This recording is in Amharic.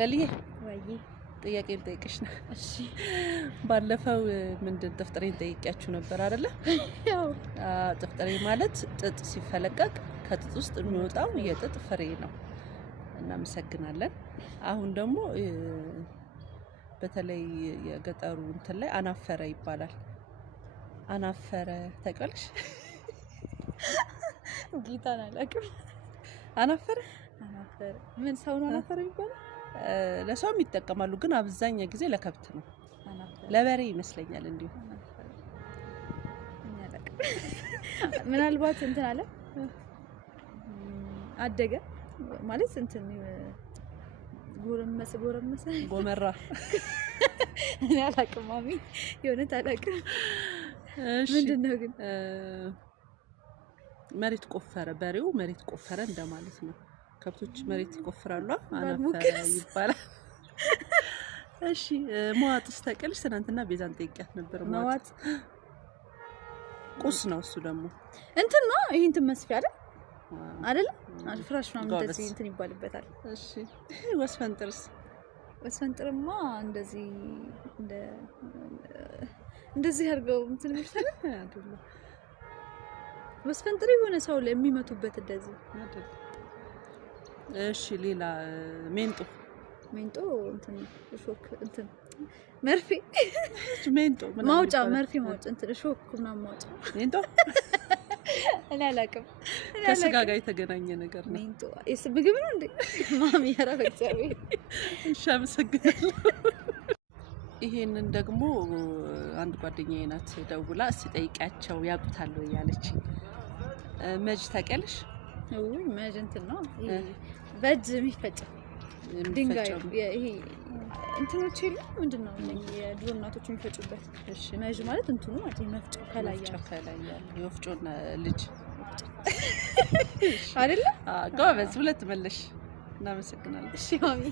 ለልዬ ወይ ጥያቄ ልጠይቅሽ ነው። እሺ ባለፈው ምንድን ጥፍጥሬን ጠይቂያችሁ ነበር አይደለ? ያው ጥፍጥሬ ማለት ጥጥ ሲፈለቀቅ ከጥጥ ውስጥ የሚወጣው የጥጥ ፍሬ ነው። እናመሰግናለን። አሁን ደግሞ በተለይ የገጠሩ እንትን ላይ አናፈረ ይባላል። አናፈረ ታውቂያለሽ? ጌታን አላውቅም። አናፈረ ምን ሰው ነው አናፈረ የሚባለው? ለሰውም ይጠቀማሉ፣ ግን አብዛኛው ጊዜ ለከብት ነው። አናፈረ ለበሬ ይመስለኛል እንዲሁ። ምናልባት እንትን አለ አደገ ማለት እንትን ጎረመሰ ጎመራ እኔ አላውቅም። ማሚ የሆነት አላውቅም። እሺ ምንድነው ግን? መሬት ቆፈረ፣ በሬው መሬት ቆፈረ እንደማለት ነው። ከብቶች መሬት ይቆፍራሉ፣ አናፈረ ይባላል። እሺ መዋጥስ ታውቂያለሽ? ትናንትና ቤዛን ጠይቂያት ነበር። መዋጥ ቁስ ነው እሱ ደግሞ እንትን ነው። ይሄ እንትን መስፊያ አይደል? ፍራሽ ነው እንደዚህ እንትን ይባልበታል። እሺ ወስፈንጥርስ? ወስፈንጥርማ እንደዚህ አድርገው እንትን ይመስላል አይደል? ወስፈንጥር የሆነ ሰው ላይ የሚመቱበት እንደዚህ አይደል? እሺ ሌላ ሜንጦ እንትን ሾክ እንትን መርፌ ሜንጦ ማውጫ መርፌ ማውጫ እንትን ሾክ ምናምን ማውጫ ሜንጦ እኔ አላውቅም። ከስጋ ጋር የተገናኘ ነገር ነው። ሜንጦ ምግብ ነው እንዴ? ማሚ ያረፈ እግዚአብሔር። እሺ አመሰግናለሁ። ይሄንን ደግሞ አንድ ጓደኛዬ ናት ደውላ እስቲ ጠይቂያቸው ያውቁታል ወይ ያለች። መጅ ታውቂያለሽ? ወይ መጅ እንትን ነው በእጅ የሚፈጨው ድንጋይ ይሄ እንትኖች የለም ምንድነው የድሮ እናቶች የሚፈጩበት። እሺ መጅ ማለት እንትኑ ማለት መፍጫው ከላይ ያለው የወፍጮና ልጅ አይደለ? ጎበዝ፣ ሁለት መለሽ። እናመሰግናለን። እሺ ማሚ